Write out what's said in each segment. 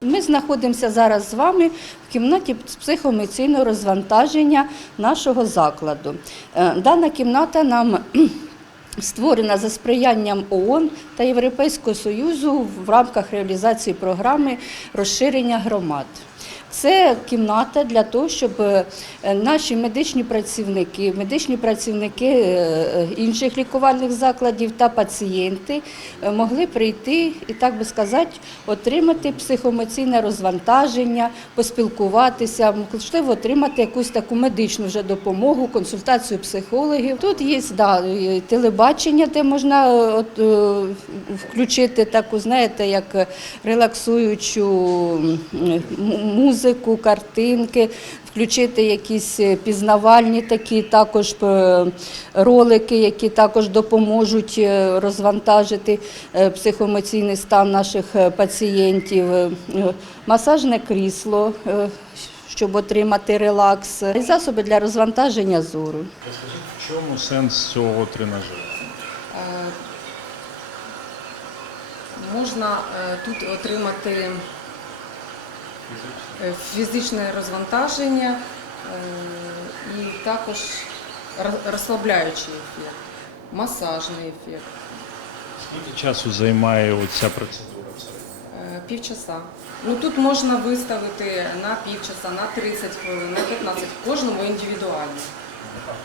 Ми знаходимося зараз з вами в кімнаті психоемоційного розвантаження нашого закладу. Е, Дана кімната нам створена за сприянням ООН та Європейського Союзу в рамках реалізації програми розширення громад. Це кімната для того, щоб е, наші медичні працівники, медичні працівники е, інших лікувальних закладів та пацієнти е, могли прийти і, так би сказати, отримати психоемоційне розвантаження, поспілкуватися, можливо, отримати якусь таку медичну вже допомогу, консультацію психологів. Тут є да, телебачення, де можна е, от, е, включити таку, знаєте, як релаксуючу м, музику, картинки, включити якісь е, пізнавальні такі також е, ролики, які також допоможуть е, розвантажити психоемоційний стан наших пацієнтів, масажне крісло. Щоб отримати релакс, і засоби для розвантаження зору. Розкажіть, в чому сенс цього тренажеру? Можна тут отримати фізичне розвантаження е, і також розслабляючий ефект, масажний ефект. Скільки часу займає оця процедура? Е, Півчаса. Ну тут можна виставити на півчаса, на 30 хвилин, на 15, кожному індивідуально.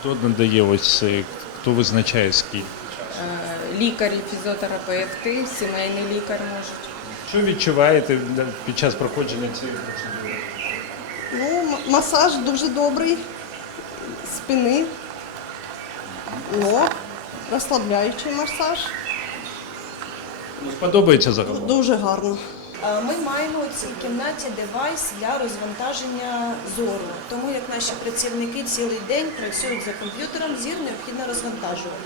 Хто надає ось хто визначає скільки? Е, Лікарі, фізіотерапевти, сімейний лікар можуть. Що відчуваєте під час проходження цієї процедури? Ну, масаж дуже добрий, спини, ног, розслабляючий масаж. Подобається загалом? Дуже гарно. Ми маємо у цій кімнаті девайс для розвантаження зору. Тому як наші працівники цілий день працюють за комп'ютером, зір необхідно розвантажувати.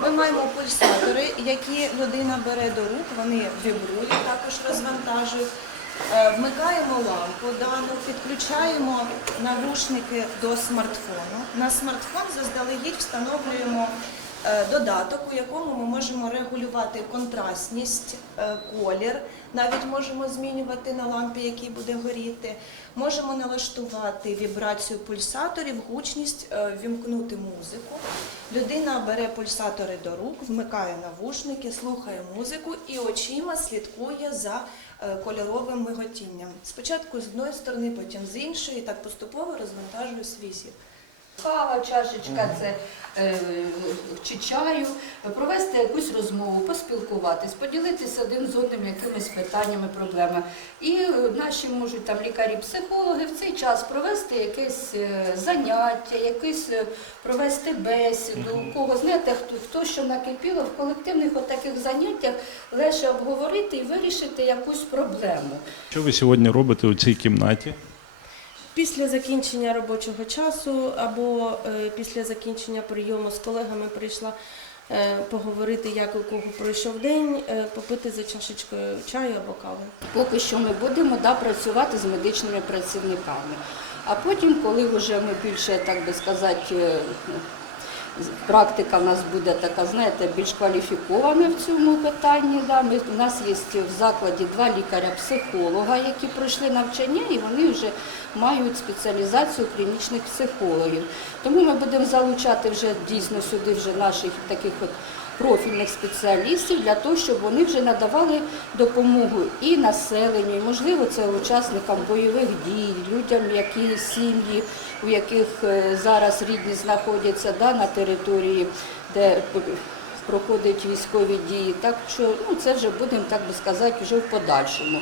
Ми маємо пульсатори, які людина бере до рук, вони вібрують, також розвантажують. Е, Вмикаємо лампу дану, підключаємо навушники до смартфону. На смартфон заздалегідь встановлюємо додаток, у якому ми можемо регулювати контрастність, е, колір, навіть можемо змінювати на лампі, який буде горіти. Можемо налаштувати вібрацію пульсаторів, гучність, е, вімкнути музику. Людина бере пульсатори до рук, вмикає навушники, слухає музику і очима слідкує за е, кольоровим миготінням. Спочатку з одної сторони, потім з іншої, і так поступово розвантажує свій зір. Кава, чашечка це е, чи чаю, провести якусь розмову, поспілкуватись, поділитися один з одним якимись питаннями, проблемами. І е, наші можуть там лікарі-психологи в цей час провести якесь е, заняття, якесь провести бесіду. У кого знаєте, хто, хто що накипіло в колективних от таких заняттях легше обговорити і вирішити якусь проблему. Що ви сьогодні робите у цій кімнаті? Після закінчення робочого часу або е, після закінчення прийому з колегами прийшла е, поговорити, як у кого пройшов день, е, попити за чашечкою чаю або кави. Поки що ми будемо да, працювати з медичними працівниками. А потім, коли вже ми більше, так би сказати, практика в нас буде така, знаєте, більш кваліфікована в цьому питанні. Да. Ми, у нас є в закладі два лікаря-психолога, які пройшли навчання, і вони вже мають спеціалізацію клінічних психологів. Тому ми будемо залучати вже дійсно сюди вже наших таких от профільних спеціалістів для того, щоб вони вже надавали допомогу і населенню, і, можливо, це учасникам бойових дій, людям, які сім'ї, у яких е, зараз рідні знаходяться да, на території, де проходять військові дії. Так що ну, це вже будемо, так би сказати, вже в подальшому.